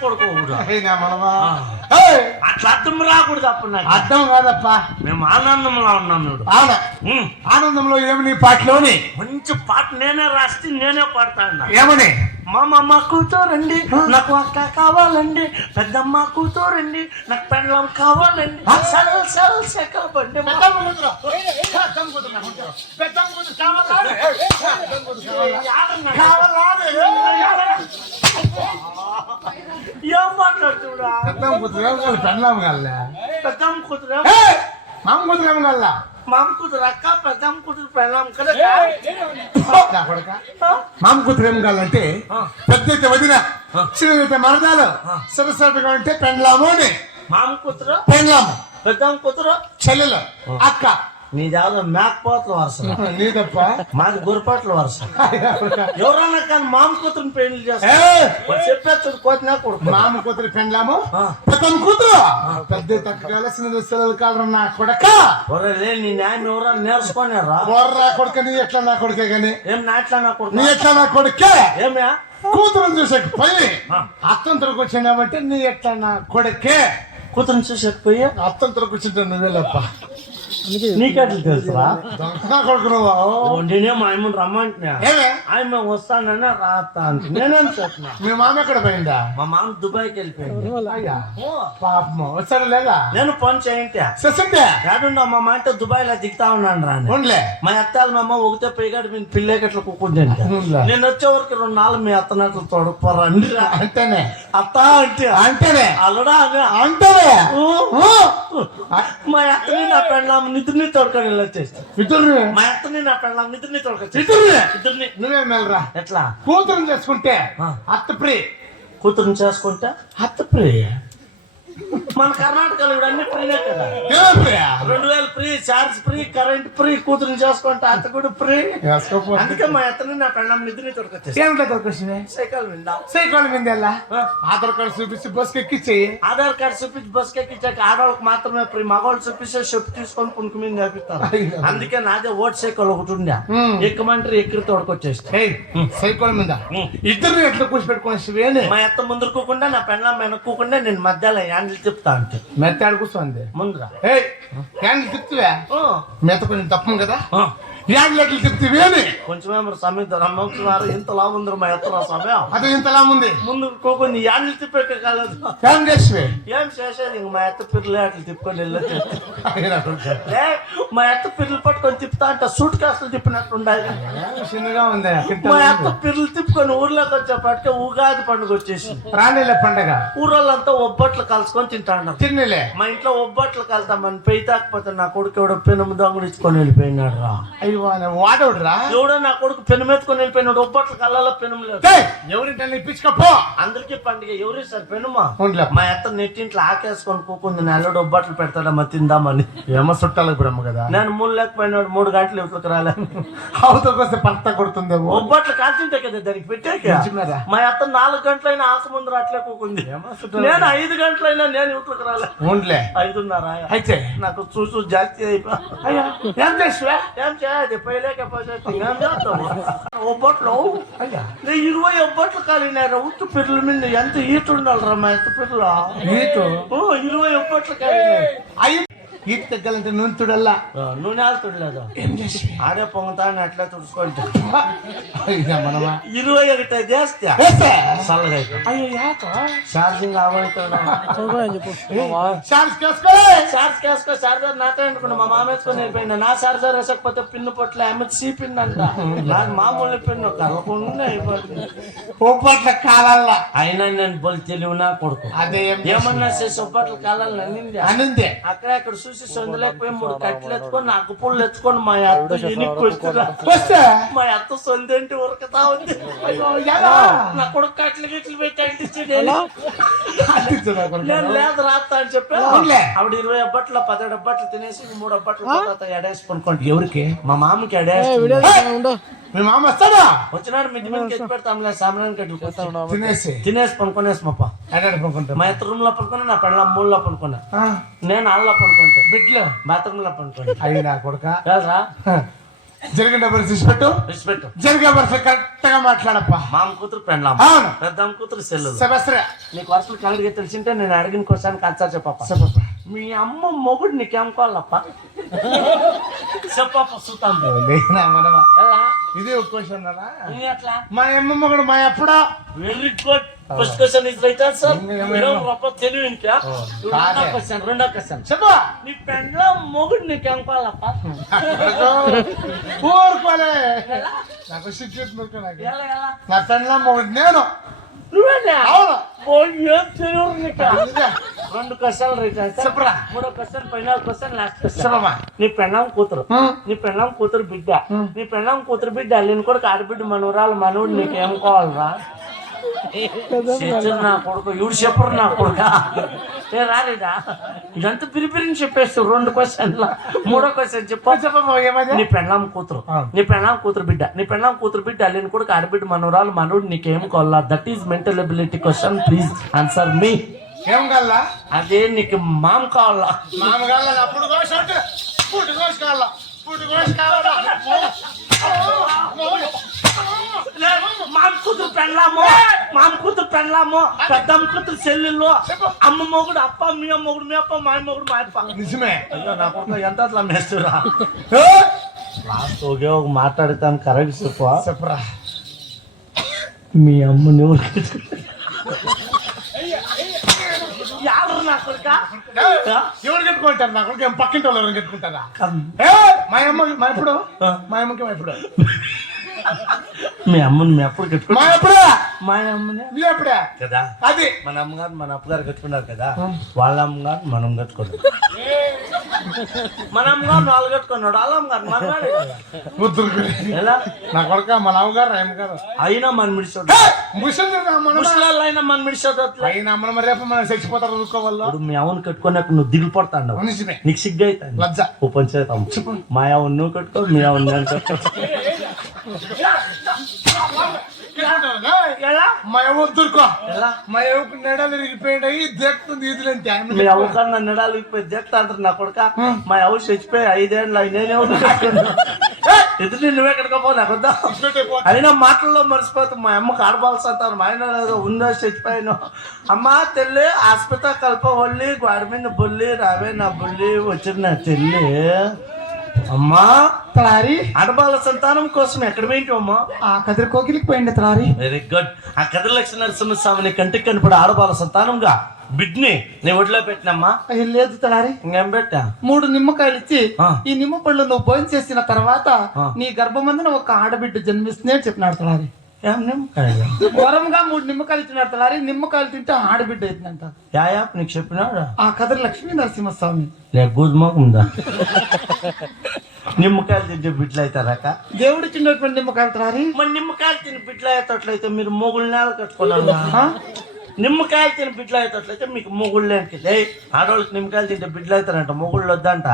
కొడుకోకూడదు అట్లా అర్థం రాకూడదు. అప్పుడు నాకు అర్థం కాదప్పా. మేము ఆనందంలో ఉన్నాం చూడు. అవునా? ఆనందంలో ఏమి నీ పాటలోని మంచి పాట నేనే రాస్తే నేనే పాడతాను. ఏమని? మామమ్మ కూతురండి నాకు అక్క కావాలండి, పెద్దమ్మ కూతురండి నాకు పెండ్లం కావాలండి, సెల్ సెల్ సెకల్ బండి ఏం మాట్లాడుతుడా? పెద్దమ్మ కూతురు పెండ్లాం కల్లా. పెద్దమ్మ కూతురు మామ కూతురు ఏమి కల్లా? మామ కూతురు అక్క, పెద్దమ్మ కూతురు పెండ్లాం కదా. మామ కూతురు ఏం కావాలంటే పెద్ద వదిన, చిన్న మరదాలు, సరసగా ఉంటే పెండ్లాము అని. మామ కూతురు పెండ్లాము, పెద్దమ్మ కూతురు చెల్లెలు, అక్క. నీదేదో మేకపోతల వరుస, నీదప్ప మాది గురిపాట్ల వరుస. ఎవరన్నా కానీ మామ కూతురుని పెళ్లి చేస్తారు చెప్పేస్తాడు కోతినా కొడుకు. మామ కూతురు పెండ్లాము, పెద్దమ్మ కూతురు పెద్ద తగ్గ చిన్న సెలవులు కాలరన్నా కొడక. ఒరే నీ న్యాయం ఎవరన్నా నేర్చుకోనేరా? బొర్రా కొడుక, నీ ఎట్లా నా కొడుకే గాని. ఏం నా ఎట్లా నా కొడుకు? నీ ఎట్లా నా కొడుకే? ఏమ్యా కూతురుని చూసేకపోయి అత్తంతరకు వచ్చినావంటే నీ ఎట్లా నా కొడుకే. కూతురుని చూసేకపోయి అత్తంతరకు వచ్చింటే నువ్వేలప్ప. నీకెట్లు తెలుసురా? కొడుకు నువ్వు. నేనే మా అమ్మని రమ్మంటున్నా, ఏమే ఆయన వస్తానని రాస్తా అంటే నేనేం చెప్తున్నా. మీ మామ ఎక్కడ పోయిందా? మా మామ దుబాయ్కి వెళ్ళిపోయింది. అయ్యా పాపం వచ్చాడు లేదా? నేను ఫోన్ చేయంటే చేస్తుంటే ఏడుండవు మా మాట దుబాయ్ లో దిగుతా ఉన్నాను రా. ఉండలే మా అత్తాలు మా అమ్మ ఒకటే పైగాడు మీ పిల్లకట్లు కుక్కుంది. నేను వచ్చే వరకు 2 నాలుగు మీ అత్తనట్లు తొడపరండి. అంటేనే అత్త అంటే అంటేనే అల్లడా అంటేనే మా అత్తని నా పెళ్ళాము నిద్రని తొడకొని వెళ్ళొచ్చేస్తా. ఇద్దరు మా అత్తని నా పెళ్ళాము నిద్రని తొడకొచ్చి ఇద్దరిని. నువ్వే మెల్లరా. ఎట్లా? కూతురుని చేసుకుంటే అత్త ప్రీ, కూతురుని చేసుకుంటా అత్త ప్రీ. మన కర్ణాటకలో కూడా అన్ని ఫ్రీనే కదా. 2000 free, charge free, current free. కూతురుని చేసుకుంటా అత్త కూడా ఫ్రీ. అందుకే మా అత్తని నా పెళ్ళాము నిద్రని తొడకొచ్చేసి ఏమిటో దొరికొచ్చింది? సైకిల్ విందా. సైకిల్ మీద వెళ్ళా ఆధార్ కార్డు చూపించి బస్కి ఎక్కిచ్చేయి. ఆధార్ కార్డు చూపించి బస్కి ఎక్కించాక ఆడవాళ్ళకి మాత్రమే ఫ్రీ, మగవాళ్ళు చూపిస్తే షెప్ తీసుకొని పుణుకు మీద నేర్పిస్తారు. అందుకే నాదే ఓట్ సైకిల్ ఒకటి ఉండే, ఎక్కమంటారు ఎక్కి తోడుకొచ్చేస్తా. సైకిల్ మీద ఇద్దరు ఎట్లా కూర్చి పెట్టుకోని మా అత్త ముందరుకోకుండా నా పెళ్ళం వెనక్కోకుండా నేను మధ్యలో హ్యాండిల్ తిప్పుతా అంటే మెత్తాడు కూర్చోంది ముందర. హ్యాండిల్ తిప్పువే మెత్త కొంచెం తప్పం కదా. హ్యాండిల్ ఎట్లా తిప్పుతీవి అని కొంచెం సమయం రమ్మంటున్నారు. ఇంతలా ముందర మా ఎత్తరా సమయం అది ఇంతలా ఉంది. ముందు కోకొని హ్యాండిల్ తిప్పే కాలేదు. ఏం చేసి ఏం చేసేది ఇంక మా ఎత్త పిల్లలు అట్లా తిప్పుకొని వెళ్ళొచ్చు. మా ఎత్త పిల్లలు పట్టుకొని తిప్పుతా అంటే సూట్ కేసులు తిప్పినట్టు ఉండాలి. చిన్నగా ఉంది. మా అత్త పిల్లలు తిప్పుకొని ఊర్లోకి వచ్చేపటికే ఉగాది పండుగ వచ్చేసి రాణిలే పండగ. ఊరోళ్ళంతా ఒబ్బట్లు కలుసుకొని తింటాను. తిన్నలే మా ఇంట్లో ఒబ్బట్లు కలుతామని పెయి తాకపోతే నా కొడుకు ఎవడో పెనుము దొంగలించుకొని వెళ్ళిపోయినాడు రా. వాడవుడురా ఎవడో నా కొడుకు పెనుమెత్తుకొని వెళ్ళిపోయినాడు. ఒబ్బట్లు కళ్ళలో పెనుము లేదు. ఎవరింటే ఇప్పించుకోపో. అందరికీ పండుగ ఎవరి సార్ పెనుమా. మా అత్త నెట్టింట్లో ఆకేసుకొని కూకుంది. నెల్లడు ఒబ్బట్లు పెడతాడమ్మా తిందామని. ఏమో చుట్టాలకు బ్రహ్మ కదా. నేను 3 లేకపోయినాడు 3 గంటలు ఇట్లకి రాలే. అవతలకి వస్తే పంట కొడుతుంది. ఒబ్బట్లు కాల్చింటే కదా దానికి పెట్టాక. మా అత్త 4 గంటలైనా ఆకు ముందర అట్లే కూకుంది. నేను 5 గంటలైనా నేను ఇట్లకి రాలే. 5:30 అయితే నాకు చూసు జాస్తి అయిపోయా. ఏం చేసి ఏం చేయాలి పైలేకపోతే ఒబ్బట్లు 20 ఒబ్బట్లు కాలినారా. ఉత్తు పిల్లల మీద ఎంత ఈటు ఉండాలరా మా ఎత్త పిల్లలు. 20 ఒబ్బట్లు కాలినాయి. ఈటు తగ్గాలంటే నూనె తుడల్లా. నూనె తుడలేదు. ఏం చేసి ఆడే పొంగతాన్ని అట్లా తుడుచుకుంటా. 21 చేస్తే చల్లగా ఛార్జింగ్ ఆగవుతాడు. చార్జ్ కేసుకో. చార్జర్ నాతో అనుకున్నా మా మామ వేసుకొని వెళ్ళిపోయింది. నా చార్జర్ వేసకపోతే పిన్ను పొట్ల ఆమె చీపిండి అంట. నాకు మామూలు పిన్ను కలకుండా అయిపోతుంది. ఒబ్బట్ల కాలల్లా అయినా నేను బోల్ తెలివి నా కొడుకు. అదే ఏమన్నా చేసి ఒబ్బట్లు కాలాలని అనింది. అక్కడ చూసి సొందులేకపోయి 3 కట్టెలు ఎత్తుకొని నాకు పుళ్ళు ఎత్తుకొని మా అత్త వస్తే మా అత్త సొందేంటి ఉరకతా ఉంది. నా కొడుకు కట్టెలు గిట్లు పెట్టి అంటించి నేను లేదు రాస్తా అని చెప్పి ఆవిడ 20 ఒబ్బట్లు 10 ఒబ్బట్లు తినేసి 3 ఒబ్బట్లు ఎడేసి పనుకోండి. ఎవరికి? మా మామకి ఎడేసి. మీ మామ వస్తాడా? వచ్చినాడు మిద్ది మీద ఎత్తి పెడతాంలే సామాన్ కట్టి తినేసి పనుకునేసి మా ఎత్త రూమ్ లో పనుకున్నా. నా పెళ్ళ 3 లో పనుకున్నా. నేను ఆళ్ళలో పనుకుంటా. బిడ్లు బాత్రూమ్ లో పనుకోండి. అయ్యి నా కొడుక కాదురా జరిగిన పరిస్థితి పెట్టు, రెస్పెక్ట్. జరిగే పరిస్థితి కరెక్ట్ గా మాట్లాడప్పా. మామ కూతురు పెండ్లాం, అవును. పెద్దమ్మ కూతురు సెల్లు. సరే నీకు వరుసలు కలర్గా తెలిసింటే నేను అడిగిన క్వశ్చన్కి ఆన్సర్ చెప్పప్ప. మీ అమ్మ మొగుడు నీకేం కావాలప్ప? చెప్పప్ప చూద్దాం. ఇది ఒక క్వశ్చన్ ఎట్లా? మా అమ్మమ్మ కూడా మా ఎప్పుడో. Very good. First question is right answer. తెలివి ఇంకా. రెండో క్వశ్చన్ చెప్పు. నీ పెండ్లో మొగుడు నీకేం కావాలప్ప? ఊరుకోలే నాకు సిచ్యువేషన్ నా పెళ్ళం ఒకటి నేను. రెండు క్వశ్చన్లు రైట్ ఆన్సర్. చెప్పరా. మూడో question, final question, last question. నీ పెళ్ళం కూతురు, నీ పెళ్ళం కూతురు బిడ్డ, నీ పెళ్ళం కూతురు బిడ్డ నేను కూడా ఆడబిడ్డ మనవరాలు మనవుడు నీకేం కావాలరా? నా కొడుకు ఇవి చెప్పరు నా కొడుక. రాలేదా? ఇదంతా పిరిపిరిని చెప్పేస్తు. రెండు క్వశ్చన్ల మూడో క్వశ్చన్ చెప్ప. నీ పెళ్ళాం కూతురు, నీ పెళ్ళాం కూతురు బిడ్డ, నీ పెళ్ళాం కూతురు బిడ్డ నేను కూడా ఆడబిడ్డ మనవరాలు మనవుడు నీకేం కావాలా? That is mental ability question. Please answer me. ఏం కావాలా? అదే నీకు మామ కావాలా? మామ కావాలా? అప్పుడు కావాలా? మామ కూతురు పెళ్ళాము, మామ కూతురు పెళ్ళాము, పెద్దమ్మ కూతురు చెల్లెళ్ళు, అమ్మ మొగుడు అప్ప, మీ అమ్మ మొగుడు మీ అప్ప, మా మొగుడు మా అప్ప. నిజమే. అయ్యో నాకు ఎంత అట్లా మేస్తురా. లాస్ట్ ఒకే ఒక మాట్లాడతాను కరెక్ట్ చెప్పరా. మీ అమ్మ ఎవరు ఎవరు నా కొడుక? ఎవరు కట్టుకుంటారు? నా కొడుకు పక్కింటి వాళ్ళు ఎవరు కట్టుకుంటారా? మా ఎప్పుడు మా అమ్మకి ఎప్పుడు మీ అమ్మని మీ అప్పుడు కట్టుకున్నా. మా ఎప్పుడా? మా అమ్మని మీ ఎప్పుడా కదా. అది మన అమ్మగారు మన అప్పగారు కట్టుకున్నారు కదా, వాళ్ళ అమ్మగారు మనం కట్టుకున్నాం. మన అమ్మగారు వాళ్ళు కట్టుకున్నాడు, వాళ్ళ అమ్మగారు మనగాడే కదా. ఎలా నా కొడుక మన అమ్మగారు అమ్మగారు అయినా మన మిడిచోడు ముసలాళ్ళు అయినా మన మిడిచోడు అయినా మనం రేపు మనం చచ్చిపోతారు రుకోవాళ్ళు. ఇప్పుడు మీ అవ్వను కట్టుకున్నాక నువ్వు దిగుపడతాడు, నీకు సిగ్గు అవుతాను. లజ్జ ఓ పని చేద్దాం. మా అవ్వను నువ్వు కట్టుకో, మీ అవ్వను నేను కట్టుకో. మా ఎవరు దొరుకో మా ఎవరికి నెడలు ఇరిగిపోయి దేక్తుంది ఇదిలంటే. మీ అవ్వకన్నా నెడాలు ఇరిగిపోయి దేక్తా అంటారు నా కొడుక. మా అవ్వ చచ్చిపోయి 5 ఏళ్ళు నేనేమో ఎదురు నువ్వే కట్టుకోపో నాకు. అయినా మాటల్లో మర్చిపోతాం. మా అమ్మకి ఆడబాల్సి అంటారు, మా ఆయన ఉందో చచ్చిపోయాను. అమ్మా తెల్లి హాస్పిటల్ కలప ఒళ్ళి గోడ మీద బొల్లి రావే నా బొల్లి వచ్చిన నా తెల్లి. అమ్మా తలారి ఆడబాల సంతానం కోసం ఎక్కడ పోయింటావమ్మా? ఆ కదిరి కోకిలికి పోయింది తలారి. Very good. ఆ కదిరి లక్ష్మీ నరసింహస్వామిని కంటికి కనపడే ఆడబాల సంతానంగా బిడ్ని నేను ఒడిలో పెట్టినమ్మా. లేదు తలారి, ఇంకేం పెట్టా? 3 నిమ్మకాయలు ఇచ్చి ఈ నిమ్మ పళ్ళు నువ్వు భోజనం చేసిన తర్వాత నీ గర్భమందున ఒక ఆడబిడ్డ జన్మిస్తుంది అని చెప్పినాడు తలారి. వరంగా 3 నిమ్మకాయలు ఇచ్చినాడు తలారి. నిమ్మకాయలు తింటే ఆడబిడ్డ అవుతుందంట. యా నీకు చెప్పినాడు? ఆ కదిరి లక్ష్మీ నరసింహస్వామి. గూజుమోకుందా? నిమ్మకాయలు తింటే బిడ్డలు అవుతారాక? దేవుడు చిన్నటువంటి నిమ్మకాయలు తలారి. మరి నిమ్మకాయలు తిని బిడ్డలు అయ్యేటట్లయితే మీరు మొగుళ్ళు నేల కట్టుకోవాలి. నిమ్మకాయలు తిని బిడ్డలు అయ్యేటట్లయితే మీకు మొగుళ్ళు ఏంటి? ఆడవాళ్ళకి నిమ్మకాయలు తింటే బిడ్డలు అవుతారంట, మొగుళ్ళు వద్దంట.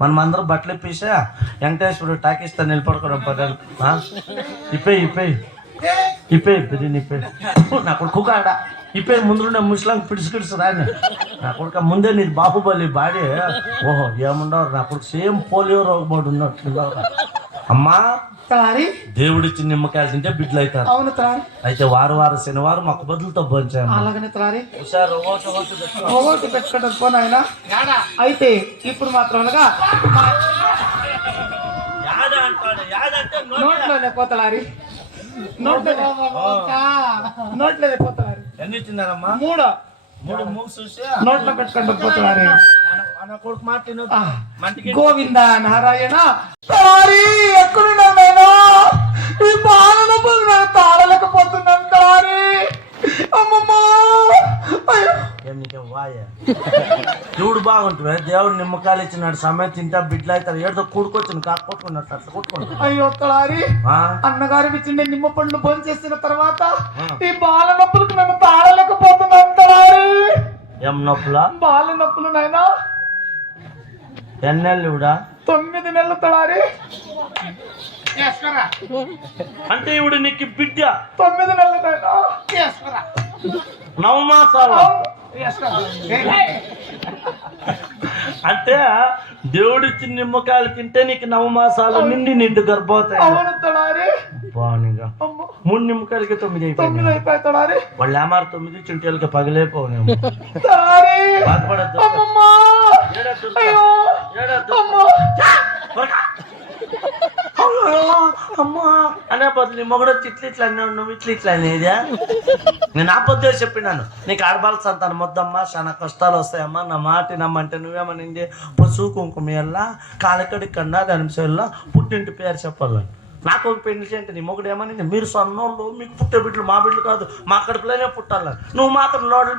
మనం అందరం బట్టలు ఇప్పేసా వెంకటేశ్వరుడు టాకిస్తాను నిలబడుకోవడం పదాలు. ఇప్పే బిర్యానీ ఇప్పే నా కొడుకు కాడ ఇప్పే ముందుండే ముస్లాం పిడుసు రాని నా కొడుక. ముందే నీది బాహుబలి బాడీ. ఓహో ఏముండవు నా కొడుకు సేమ్ పోలియో రోగం ఉన్నట్లు. అమ్మా తలారి దేవుడిచ్చి నిమ్మకాయలు తింటే బిడ్డలు అవుతారు. అవును తలారి. అయితే వారం శనివారం మాకు బదులుతో భోంచాము. అలాగనే తలారి హుషారు పెట్టుకోవడం పోనాయన. అయితే ఇప్పుడు మాత్రం నోట్లోనే పోతలారి. నోట్లోనే పోతలారి. ఎన్ని ఇచ్చినారమ్మా? 3 చూసి నోట్లో పెట్టుకుంటూ పోతలారి. కొడుకు మాట్లాడు. గోవింద నారాయణ. ఎక్కడున్నాను ఈ బాలను తాళలేకపోతున్నాను తలారి. అమ్మమ్మా దేవుడు బాగుంటుంది. దేవుడు నిమ్మకాయలు ఇచ్చినాడు సమయం తింటా బిడ్డలు అవుతారు. ఏదో కూడుకొచ్చింది కాకు కొట్టుకున్నట్టు అట్లా కొట్టుకుంటా. అయ్యో తలారి, అన్నగారు ఇచ్చిండే నిమ్మ పండ్లు భోజనం చేసిన తర్వాత ఈ బాల నొప్పులకు నన్ను తాళలేకపోతున్నాను తలారి. ఏం నొప్పులా? బాల నొప్పులు నాయనా. ఎన్నేళ్ళు కూడా? 9 నెలలు తలారి. అంటే ఇవిడు నీకు బిడ్డ 9 నెలలు నాయనా. 9 మాసాలు. అంటే దేవుడిచ్చిన నిమ్మకాయలు తింటే నీకు 9 మాసాలు నిండు గర్భవతాయి. అవును తడారి. బాగా 3 నిమ్మకాయలకి 9 అయిపోయింది. అయిపోయి తడారి. వాళ్ళు ఏమారు 9 చుంటేళ్ళకి పగిలేపోనేమో. బాధపడద్దు. అమ్మా అనే బదులు మొగడు ఇట్లా అన్నాడు, నువ్వు ఇట్లా అనేదా? నేను ఆపొద్దే చెప్పినాను, నీకు ఆడబాల సంతానం మొద్దమ్మా, చాలా కష్టాలు వస్తాయమ్మా, నా మాట నమ్మంటే నువ్వేమనింది పసుపు కుంకుమ ఎల్లా కాలకడి కన్నా దాని సెల్లా పుట్టింటి పేరు చెప్పాలని. నాకు ఒక పెళ్లి చేయంటే నీ మొగుడు ఏమనింది, మీరు సన్నోళ్ళు, మీకు పుట్టే బిడ్డలు మా బిడ్డలు కాదు, మా కడుపులోనే పుట్టాలని. నువ్వు మాత్రం లోడ్లు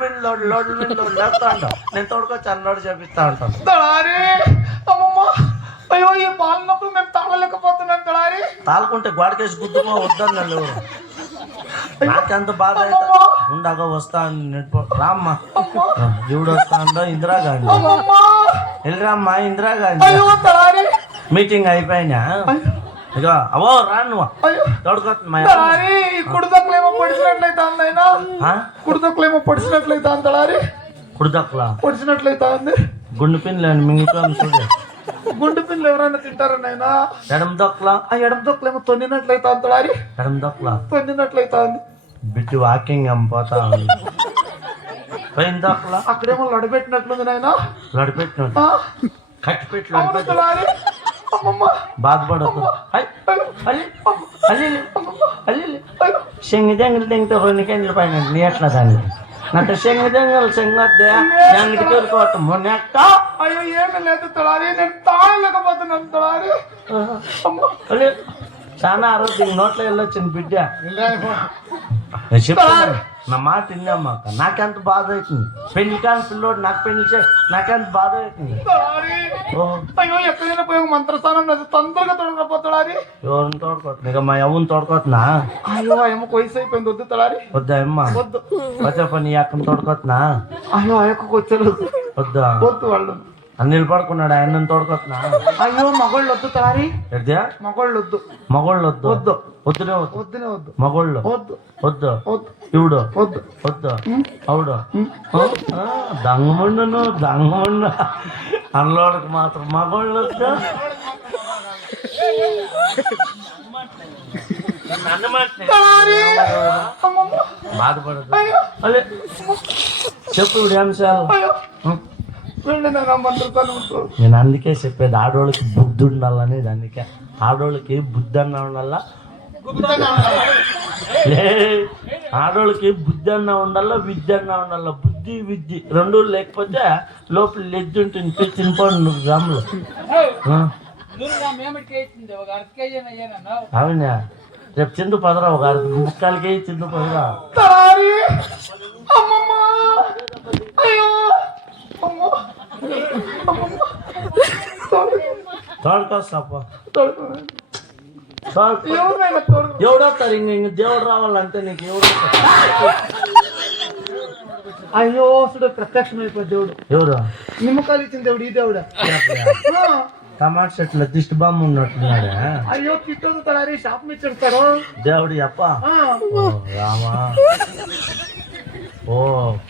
వేస్తా అంటావు. నేను తోడుకొచ్చి అన్నోడు చేపిస్తా ఉంటాను. అయ్యో ఈ పాలు నొప్పులు మేము తాగలేకపోతున్నాం తడారి. తాలుకుంటే గోడకేసి గుద్దుమో వద్దని ఎవరు. నాకెంత బాధ అయితే ఉండగా వస్తా రామ్మా. ఎవడు వస్తా అందో ఇందిరాగాంధీ. వెళ్ళిరామ్మా ఇందిరాగాంధీ. మీటింగ్ అయిపోయినా ఇగో అవో రా నువ్వు తోడుకొస్తున్నా. కుడుదొక్కలేమో పొడిచినట్లయితే అందైనా, కుడుదొక్కలేమో పొడిచినట్లయితే అంతడారి. కుడుదొక్కలా పొడిచినట్లయితే అంది. గుండు పిన్లు మింగిపోయాను చూడే. గుండు పిన్లు ఎవరైనా తింటారనైనా. ఎడం దొక్కలా. ఆ ఎడం దొక్కలేమో తొండినట్లయితే అంతడారి. ఎడం దొక్కలా తొండినట్లయితే అంది. బిడ్డ వాకింగ్ పోతా ఉంది. పైన దొక్కలా అక్కడేమో లడబెట్టినట్లుంది నాయన. లడిపెట్టినట్టు కట్టిపెట్టి బాధపడద్దు. శంగి దెంగలు తింటే 2 కేజీలు పైన నీ ఎట్లా దాన్ని నాకు శంగి దెంగలు శంగద్దే జంగిటి కోరుకోవటం మొన్నెక్క. అయ్యో ఏమి లేదు తడారి, నేను తాగలేకపోతున్నాను తడారి. చాలా ఆరోగ్యం నోట్లో వెళ్ళొచ్చింది బిడ్డ. చెప్పాను నా మాట విన్నామ్మా. నాకెంత బాధ అవుతుంది, పెళ్లి కాని పిల్లోడు నాకు పెళ్లి నాకెంత బాధ అవుతుంది. అయ్యో ఎక్కడైనా పోయి మంత్రస్థానం లేదు, తొందరగా తొడగపోతాడారి. ఎవరిని తోడుకోతున్నా ఇక మా ఎవరిని తోడుకోతున్నా. అయ్యో అయ్యమ్మకు వయసు అయిపోయింది, వద్దు తడారి. వద్దా అమ్మ వద్దు. వచ్చే పని అక్కని తోడుకోతున్నా. అయ్యో అయ్యకు వచ్చలేదు, వద్దా. వద్దు వాళ్ళు అన్నిలు పడుకున్నాడు ఆయన తోడుకొస్తున్నా. అయ్యో మగోళ్ళు వద్దు తడారి. ఎద్దా మగోళ్ళు వద్దు. మగోళ్ళు వద్దు. వద్దు వద్దునే వద్దు. వద్దునే వద్దు. మగోళ్ళు వద్దు. వద్దు. వద్దు. ఇవుడు వద్దు. వద్దు. అవుడు దంగముండును దంగముండు అన్నోడికి మాత్రం మగోళ్ళు వద్దు. బాధపడదు. అదే చెప్పు ఇప్పుడు అంశాలు. నేను అందుకే చెప్పేది ఆడోళ్ళకి బుద్ధి ఉండాలనేది. అందుకే ఆడోళ్ళకి బుద్ధి అన్న ఉండాల. ఆడోళ్ళకి బుద్ధి అన్న ఉండాల, విద్య అన్న ఉండాల. బుద్ధి విద్య 2 లేకపోతే లోపల లెజ్జు ఉంటుంది. తినిపోండి గ్రాములు. అవునా రేపు చిందు పదరా, ఒక 3 కేజీ చిందు పదరా. తోడుకొస్తాప ఎవడొస్తారు. ఇంక దేవుడు రావాలంటే నీకు ఎవడు. అయ్యో అసలు ప్రత్యక్షమైపోయి దేవుడు. ఎవరు? నిమ్మకాయలు ఇచ్చిన దేవుడు ఈ దేవుడు. టమాటా చెట్లు దిష్టి బామ్మ ఉన్నట్టున్నాడా? అయ్యో తిట్టదు తడారి, షాప్ మీద చెడతాడు దేవుడు. అప్ప రామా. ఓ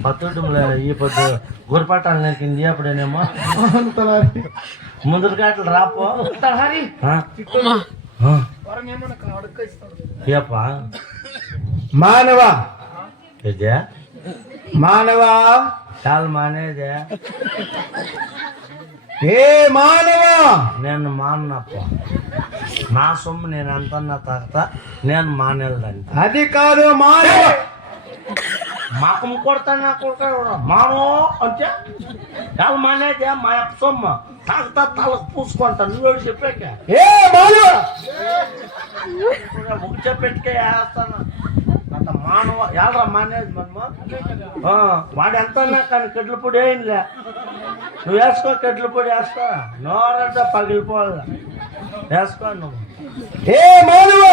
పత్తుడులో ఈ పొద్దు గురిపట్టాలి నెక్కింది అప్పుడేనేమో. ముందు కాట్లు రాపో తడారి. మానవా ఇదే మానవా చాలు మానేదే. ఏ మానవా నేను మానప్ప, నా సొమ్ము నేను అంతన్నా తాగుతా, నేను మానేదని. అది కాదు మానవ. మాకం కొడతాను కొడతా మానో అంటే చాలు మానేదే. మా యొక్క సొమ్ము తాగుతా, తలకు పూసుకుంటాను. నువ్వు చెప్పాక ఏ మానవ ముగ్గు చెప్పెట్టుకే వేస్తాను అంత మానవ. ఎల్రా మానేది మనము. వాడు ఎంత కానీ కడ్ల పొడి వేయలే. నువ్వు వేసుకో, కడ్ల పొడి వేసుకో. నోరంటే పగిలిపోవాలి. వేసుకో నువ్వు. ఏ మానవ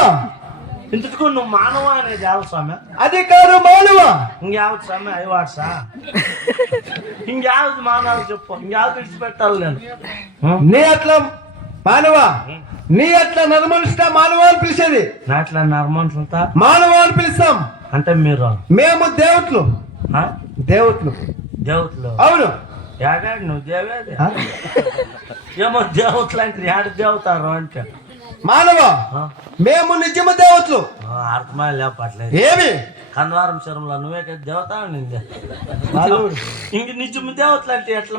ఇంతకు నువ్వు మానవ అనేది యావత్ స్వామి. అది కాదు మానవ. ఇంకేవత్ స్వామి అయ్యవాడ్సా. ఇంకేవది మానవాలు చెప్పు. ఇంకేవది విడిచిపెట్టాలి నేను. నీ అట్లా మానవ, నీ అట్లా నరమనుషుట మానవ అని పిలిచేది. నా అట్లా నరమనుషులతో మానవ అని పిలుస్తాం. అంటే మీరు మేము దేవతలు. దేవతలు అవును. యాడాడు నువ్వు దేవేది ఏమో దేవతలు యాడ దేవతారు అంటే మానవ మేము నిజము దేవతలు. అర్థమా లేపట్లేదు ఏమి కన్వారం శరంలో నువ్వే కదా దేవత నిందే ఇంక నిజము దేవతలు అంటే ఎట్లా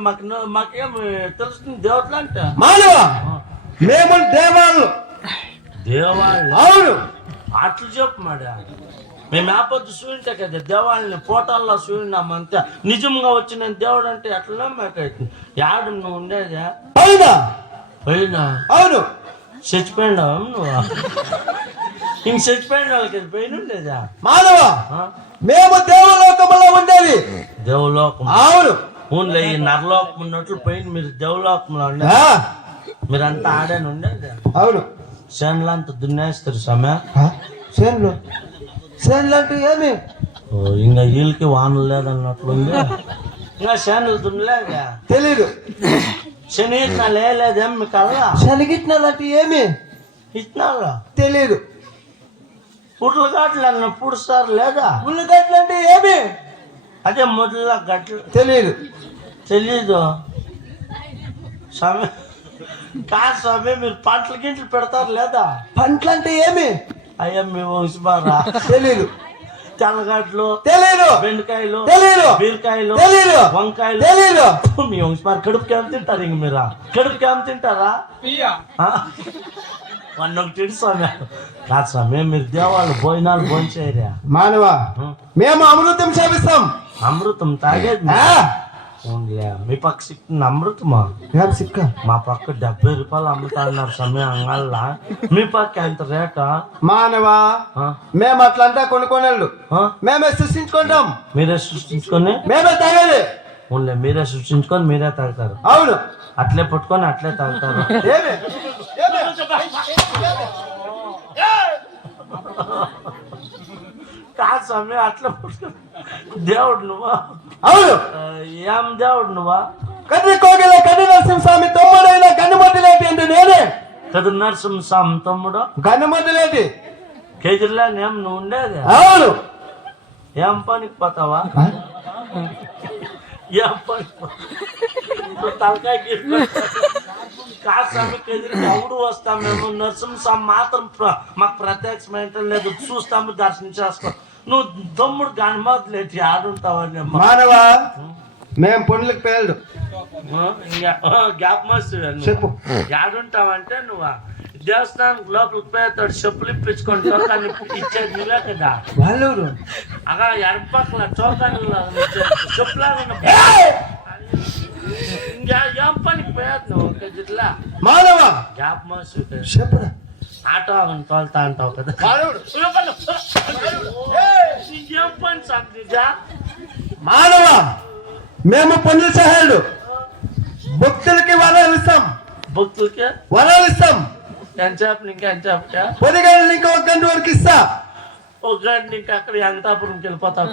మాకేం తెలుస్తుంది దేవతలు అంటే మానవ మేము దేవాళ్ళు. దేవాళ్ళు అవును అట్లు చెప్పు మాడా మేము ఆపొద్దు చూయింటే కదా దేవాళ్ళని పోటాల్లో చూయినామంతే నిజంగా వచ్చిన దేవుడు అంటే ఎట్లా మాకైతుంది యాడు నువ్వు ఉండేదా అవునా పోయినా అవును చచ్చిపోయినావా నువ్వు ఇంక చచ్చిపోయిన వాళ్ళకి పోయిన ఉండేదా మానవ మేము దేవలోకములో ఉండేది. దేవలోకం అవును ఊన్లే ఈ నరలోకం ఉన్నట్లు పోయిన మీరు దేవలోకంలో ఉండే మీరంతా ఆడని ఉండేది. అవును శనులు అంతా దున్నేస్తారు సమయ చేనులు చేనులు అంటే ఏమి ఇంకా వీళ్ళకి వానలు లేదన్నట్లుంది ఇంకా శనులు దున్నలేదా తెలీదు. శని ఇత్తనాలు వేయలేదేం మీ కల్లా శనగిట్నాలు అంటే ఏమి ఇత్తనాలు తెలీదు. పుట్లు గట్లు అన్న పుడుస్తారు లేదా ఉల్లిగడ్డలు అంటే ఏమి అదే మొదల గట్లు తెలీదు. తెలీదు సమయం కాదు సమయం మీరు పంటలు గింటలు పెడతారు లేదా పంటలు అంటే ఏమి అయ్యా మీ వంశబారా తెలీదు. తెల్లగడ్డలు తెలీదు. బెండకాయలు తెలీదు. బీరకాయలు తెలీదు. వంకాయలు తెలీదు. మీ వంశబారు కడుపుకి ఏమి తింటారు ఇంక మీరా కడుపుకి ఏమి తింటారా ఒకటి స్వామి కాదు స్వామి మీరు దేవాళ్ళు భోజనాలు భోంచేయరా మానవ మేము అమృతం సేవిస్తాం. అమృతం తాగేది మీ పక్క సిక్కింది అమృతమా ఏం సిక్క మా పక్క 70 రూపాయలు అమ్ముతా ఉన్నారు సమయం అంగల్లా మీ పక్క ఎంత రేటా మానవ మేము అట్లంతా కొనుక్కోనళ్ళు మేమే సృష్టించుకుంటాం. మీరే సృష్టించుకొని మేమే తాగేది. ఓన్లీ మీరే సృష్టించుకొని మీరే తాగుతారు. అవును అట్లే పట్టుకొని అట్లే తాగుతారు. ఏమి కాదు స్వామి అట్లా పట్టుకొని దేవుడు నువ్వా అవును ఏం దేవుడు నువ్వా కది కోగిల కది నరసింహస్వామి తమ్ముడైన గన్నుమడ్డిలేటి అంటే నేనే. కదు నరసింహ స్వామి తమ్ముడు గన్నుమడ్డిలేటి కేజీలో ఏం నువ్వు ఉండేది అవును. ఏం పనికి పోతావా ఏం పని తలకాయ కాదు స్వామి కేజీలు ఎవడు వస్తాం మేము నరసింహ స్వామి మాత్రం మాకు ప్రత్యక్షమైన లేదు చూస్తాము దర్శనం చేస్తాం. నువ్వు తమ్ముడు గణమతులేటి ఆడుంటావని మానవ మేము పనులకు పేరు గ్యాప్ మస్తు చెప్పు. ఆడుంటావంటే నువ్వు దేవస్థానం లోపలికి పోయేతాడు చెప్పులు ఇప్పించుకుంటావు కానీ ఇచ్చేది నువ్వే కదా వాళ్ళూరు అగా ఎడపక్కల చౌకాలలో చెప్పులాగా ఇంకా ఏం పనికి పోయేది నువ్వు జిల్లా మానవ గ్యాప్ మస్తు చెప్పురా ఆటో ఆగని తోలుతా అంటావు కదా ఏం పని సంజా మానవ మేము పనులు సహాయుడు భక్తులకి వరాలు ఇస్తాం. భక్తులకి వరాలు ఇస్తాం. ఎంతసేపు ఇంకా ఎంతసేపుగా 10 గంటలు ఇంకా 1 గంట వరకు ఇస్తా. ఒక గంట ఇంకా అక్కడ వెంకటాపురంకి వెళ్ళిపోతావు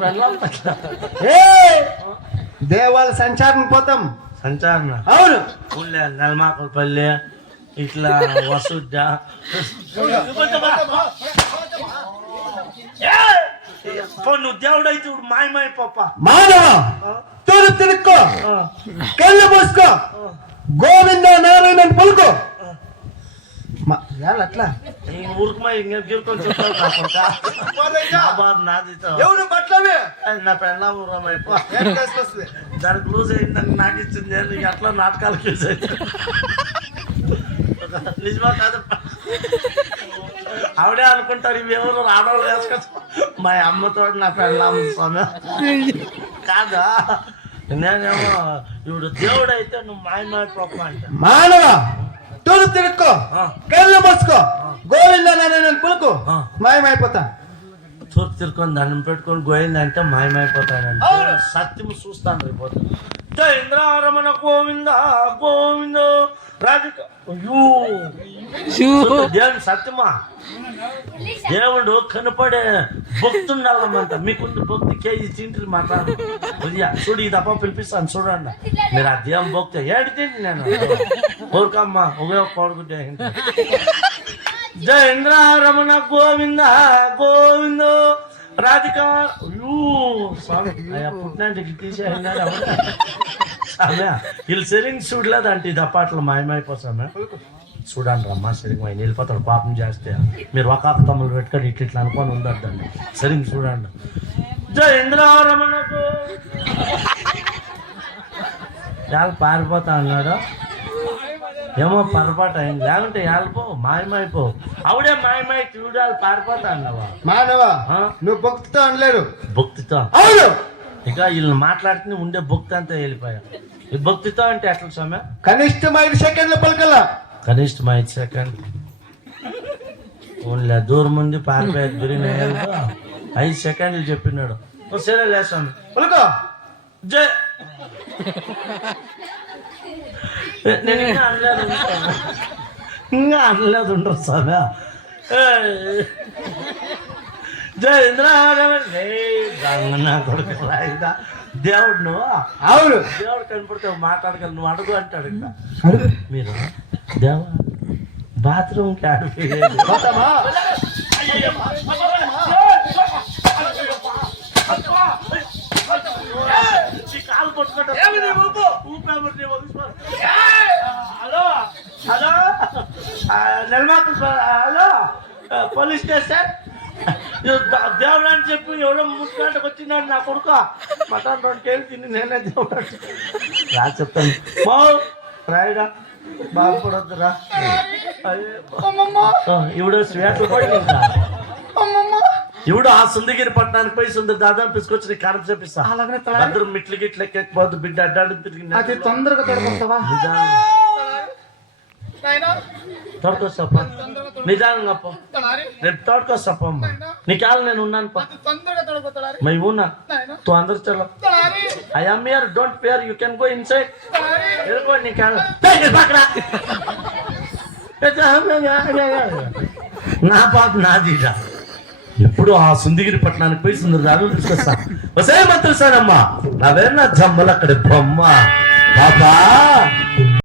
దేవాల సంచారం పోతాం. సంచారణ అవును ఊళ్ళే నెలమాకలపల్లి ఇట్లా వసుద్ద నువ్వు దేవుడు అయితే ఇప్పుడు మాయమైపోప్ప మానవ తూరు తిరుక్కో కళ్ళు పోసుకో గోవింద నారాయణ పలుకో అట్లా ఊరుకుమా ఇంక గిరుకొని చూస్తావు నాది ఎవరు పట్లవే నా పెళ్ళాము రామైపో దానికి లూజ్ అయిందని నాకు ఇచ్చింది నీకు అట్లా నాటకాలకి యూజ్ అవుతుంది నిజమా కాదు ఆవిడే అనుకుంటారు ఇవి ఎవరు ఆడవాళ్ళు వేసుకొచ్చు మా అమ్మతో నా పెళ్ళాము స్వామి కాదా నేనేమో ఇప్పుడు దేవుడు అయితే నువ్వు మాయమైపోప్ప అంటే మానవ తూరు తిరుక్కో కళ్ళు పోసుకో గోవింద నారాయణ పలుకో మాయమైపోతా. తూర్పు తిరుక్కొని దండం పెట్టుకొని గోయిందంటే మాయమైపోతానంటే సత్యం చూస్తాను రేపోతాను. జై ఇంద్రారమణ గోవింద గోవింద రాజక దేవుని సత్యమా దేవుడు కనపడే భక్తుండాలమ్మంట మీకుంది భక్తి కేజీ తింటారు మాట్లాడు చూడు ఈ తప్ప పిలిపిస్తాను చూడండి మీరు ఆ దేవుని భక్తి ఏడు తిండి నేను కోరుకమ్మా ఒకే కోరుకుంటే జై ఇంద్రారమణ గోవింద గోవింద రాధిక స్వామి పుట్టినంటికి తీసేయండి సామె వీళ్ళు సెరింగ్ చూడలేదంటే ఇది అప్పట్లో మాయమైపోసామే చూడండి రమ్మా సెరింగ్ ఆయన వెళ్ళిపోతాడు పాపం చేస్తే మీరు ఒక తమ్ములు పెట్టుకొని ఇట్లా అనుకొని ఉండద్దండి సెరింగ్ చూడండి జై ఇంద్రరమణకు చాలా పారిపోతా అన్నాడు ఏమో పొరపాటు అయింది లేకుంటే వెళ్ళిపో మాయమైపో ఆవిడే మాయమై చూడాలి పారిపోతా అన్నావా మానవా నువ్వు భక్తితో అనలేరు భక్తితో అవును ఇక వీళ్ళు మాట్లాడుతూ ఉండే భక్తి అంతా వెళ్ళిపోయా ఈ భక్తితో అంటే ఎట్లా సమయ కనిష్టం 5 సెకండ్ల పలకల కనిష్టం 5 సెకండ్ ఓన్లీ దూరం ఉంది పారిపోయే దొరికిన 5 సెకండ్లు చెప్పినాడు సరే లేసాను పలుకో జై నేను ఇంకా అనలేదు ఇంకా అనలేదు ఉండరు సమయ జై ఇంద్ర కొడుకు రాయిదా దేవుడు నువ్వు అవును దేవుడు కనపడితే మాట్లాడగలరు నువ్వు అడుగు అంటాడు ఇంకా మీరు దేవా బాత్రూమ్కి అడుగు పోతామా? కాలు పట్టుకుంటా హలో హలో నెలమాకు హలో పోలీస్ స్టేషన్ దేవుడు అని చెప్పి ఎవడో ముట్టుకుంటకు వచ్చినాడు నా కొడుకు మటన్ 2 కేజీలు తిని నేనే దేవుడు రా చెప్తాను బావు రాయిడా బాగుపడొద్దురా ఇవిడు స్వేటర్ పడి ఇంకా ఇవిడు ఆ సుందగిరి పట్టణానికి పోయి సుందరి దాదాపు తీసుకొచ్చి నీ కారం చేపిస్తా అందరూ మిట్లు గిట్లు ఎక్కపోద్దు బిడ్డ అడ్డాడు తిరిగి అది తొందరగా తొడగొస్తావా తోడుకొస్తాప నిజానంగా అప్ప రేపు తోడుకొస్తాప అమ్మ నీకేళ నేను ఉన్నాను మై ఉన్నా తూ అందరు చలో I am here don't fear you can go inside వెళ్ళిపో నీకేళ నా పాప నాదిరా ఎప్పుడు ఆ సుందగిరి పట్టణానికి పోయి సుందర దారులు తీసుకొస్తా వసే మంత్రి సారమ్మా నావేనా జమ్మలు అక్కడ బొమ్మ పాపా